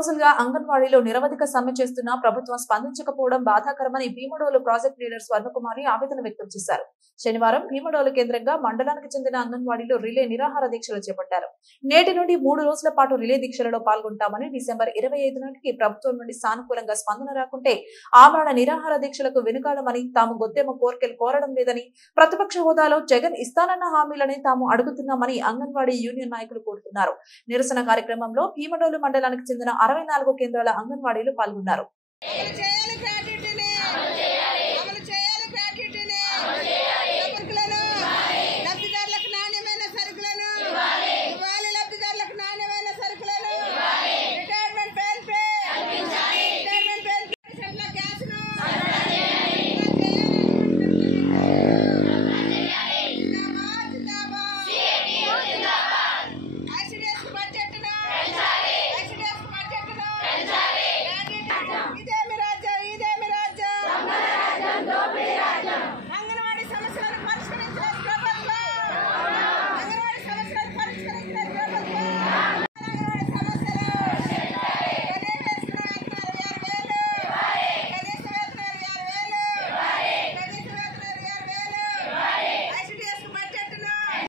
రోజులుగా అంగన్వాడీలో నిరవధిక సమ్మె చేస్తున్నా ప్రభుత్వం స్పందించకపోవడం బాధాకరమని భీమడోలు ప్రాజెక్ట్ లీడర్ స్వర్ణకుమారి ఆవేదన వ్యక్తం చేశారు. శనివారం భీమడోలు కేంద్రంగా మండలానికి చెందిన అంగన్వాడీలో రిలే నిరాహార దీక్షలు చేపట్టారు. నేటి నుండి 3 రోజుల పాటు రిలే దీక్షలలో పాల్గొంటామని, డిసెంబర్ 25 నాటికి ప్రభుత్వం నుండి సానుకూలంగా స్పందన రాకుంటే ఆమరణ నిరాహార దీక్షలకు వెనుకాడమని, తాము గొత్తెమ్మ కోర్కెలు కోరడం లేదని, ప్రతిపక్ష హోదాలో జగన్ ఇస్తానన్న హామీలని తాము అడుగుతున్నామని అంగన్వాడీ యూనియన్ నాయకులు కోరుతున్నారు. నిరసన కార్యక్రమంలో భీమడోలు మండలానికి చెందిన 64 కేంద్రాల అంగన్వాడీలు పాల్గొన్నారు.